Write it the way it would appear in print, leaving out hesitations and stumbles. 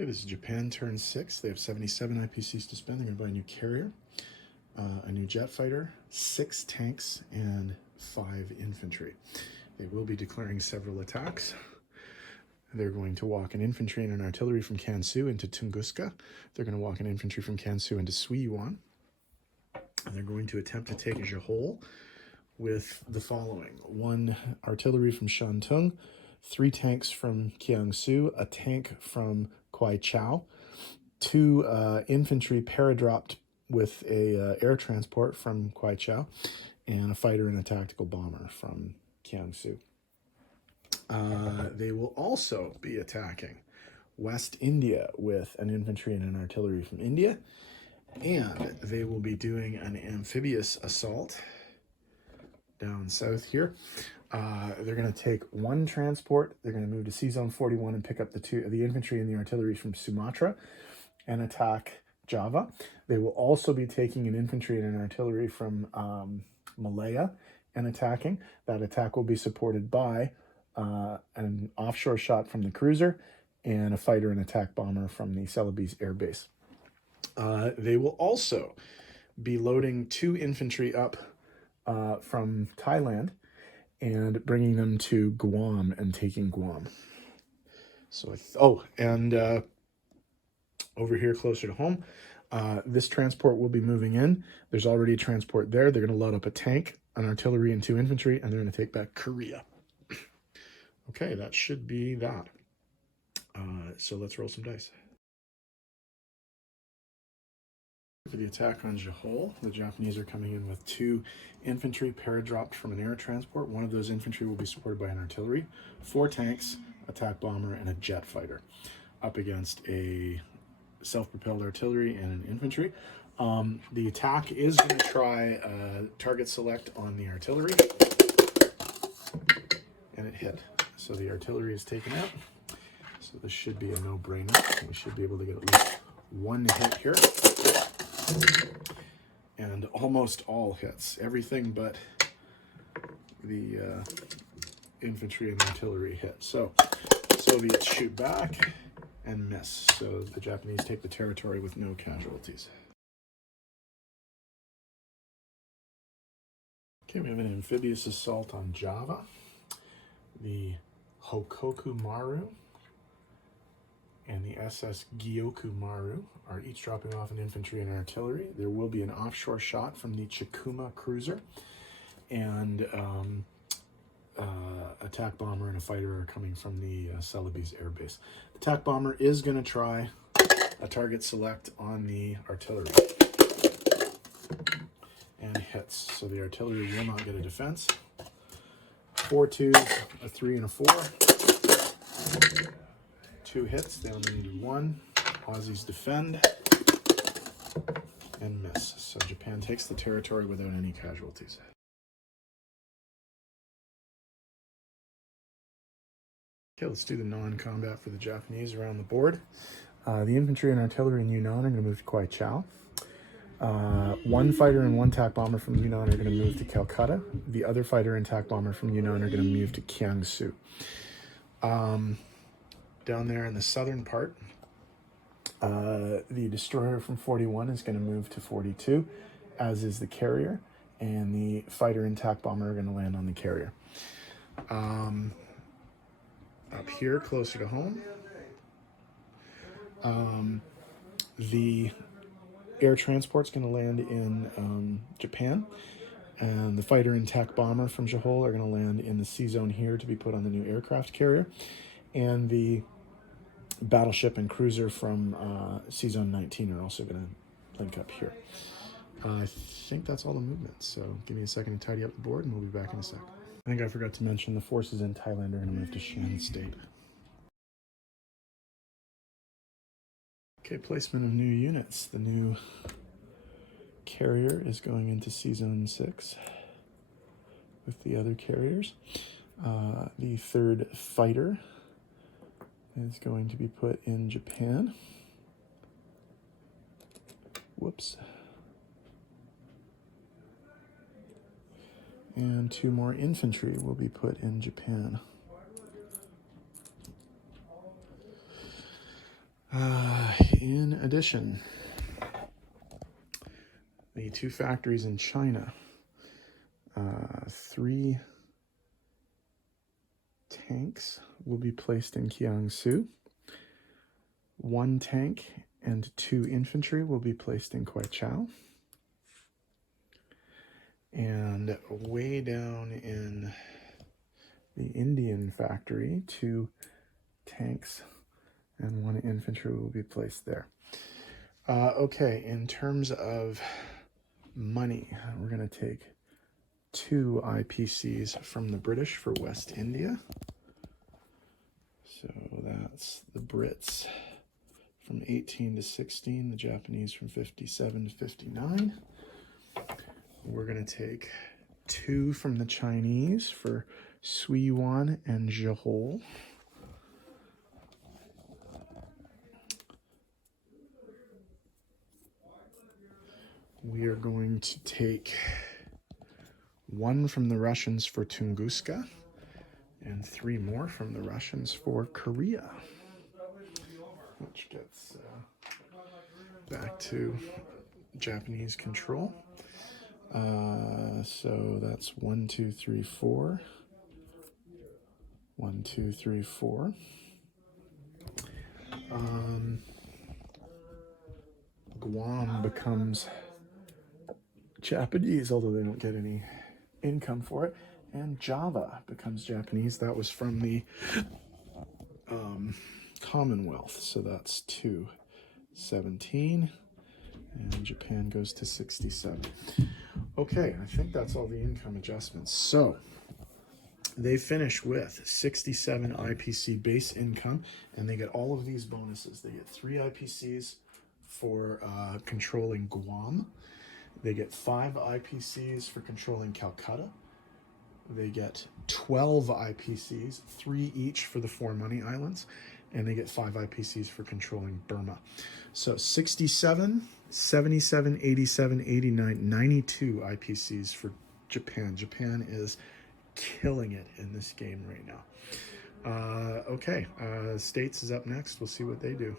Okay, this is Japan turn 6. They have 77 IPCs to spend. They're going to buy a new carrier, a new jet fighter, 6 tanks, and 5 infantry. They will be declaring several attacks. They're going to walk an infantry and an artillery from Kansu into Tunguska. They're going to walk an infantry from Kansu into Suiyuan. And they're going to attempt to take Johol with the following: 1 artillery from Shantung, 3 tanks from Kiangsu, a tank from Kwaichao, 2 infantry paradropped with a air transport from Kwaichao, and a fighter and a tactical bomber from Kiangsu. They will also be attacking West India with an infantry and an artillery from India, and they will be doing an amphibious assault down south here. They're going to take 1 transport. They're going to move to C-Zone 41 and pick up the infantry and the artillery from Sumatra and attack Java. They will also be taking an infantry and an artillery from Malaya and attacking. That attack will be supported by an offshore shot from the cruiser and a fighter and attack bomber from the Celebes Air Base. They will also be loading 2 infantry up from Thailand and bringing them to Guam and taking Guam. So, over here closer to home, this transport will be moving in. There's already a transport there. They're going to load up a tank, an artillery, and 2 infantry, and they're going to take back Korea. Okay, that should be that. So let's roll some dice. For the attack on Johol, the Japanese are coming in with 2 infantry paradropped from an air transport. 1 of those infantry will be supported by an artillery, 4 tanks, attack bomber, and a jet fighter, up against a self-propelled artillery and an infantry. The attack is going to try target select on the artillery, and it hit. So the artillery is taken out. So this should be a no-brainer. We should be able to get at least 1 hit here. And almost all hits. Everything but the infantry and artillery hit. So Soviets shoot back and miss. So the Japanese take the territory with no casualties. Okay, we have an amphibious assault on Java. The Hokoku Maru and the SS Gyoku Maru are each dropping off an infantry and artillery. There will be an offshore shot from the Chikuma cruiser, and attack bomber and a fighter are coming from the Celebes Air Base. The attack bomber is going to try a target select on the artillery and hits. So the artillery will not get a defense. 4 2s, a 3, and a 4. 2 hits, they only need 1. Aussies defend and miss. So Japan takes the territory without any casualties. Okay, let's do the non-combat for the Japanese around the board. The infantry and artillery in Yunnan are going to move to Kwaichao. 1 fighter and 1 attack bomber from Yunnan are going to move to Calcutta. The other fighter and attack bomber from Yunnan are going to move to Kiangsu. Down there in the southern part, the destroyer from 41 is going to move to 42, as is the carrier, and the fighter and attack bomber are going to land on the carrier. Up here, closer to home, the air transport's going to land in Japan, and the fighter and attack bomber from Johol are going to land in the C-Zone here to be put on the new aircraft carrier, and the battleship and cruiser from C-Zone 19 are also going to link up here. I think that's all the movements, so give me a second to tidy up the board and we'll be back in a sec. I think I forgot to mention the forces in Thailand are going to move to Shan State. Okay, placement of new units. The new carrier is going into C-Zone 6 with the other carriers. The 3rd fighter is going to be put in Japan. Whoops. And 2 more infantry will be put in Japan. In addition, the 2 factories in China, 3 tanks will be placed in Jiangsu. 1 tank and 2 infantry will be placed in Quaichao. And way down in the Indian factory, 2 tanks and 1 infantry will be placed there. Okay, in terms of money, we're going to take 2 IPCs from the British for West India. So that's the Brits from 18 to 16, the Japanese from 57 to 59. We're going to take 2 from the Chinese for Suiyuan and Johor. We are going to take 1 from the Russians for Tunguska and 3 more from the Russians for Korea, which gets back to Japanese control. So that's 1, 2, 3, 4. 1, 2, 3, 4. Guam becomes Japanese, although they don't get any income for it. And Java becomes Japanese. That was from the Commonwealth. So that's 2, 17. And Japan goes to 67. Okay, I think that's all the income adjustments. So they finish with 67 IPC base income, and they get all of these bonuses. They get 3 IPCs for controlling Guam. They get 5 IPCs for controlling Calcutta. They get 12 IPCs, 3 each for the 4 money islands, and they get 5 IPCs for controlling Burma. So 67, 77, 87, 89, 92 IPCs for Japan. Japan is killing it in this game right now. Okay, States is up next. We'll see what they do.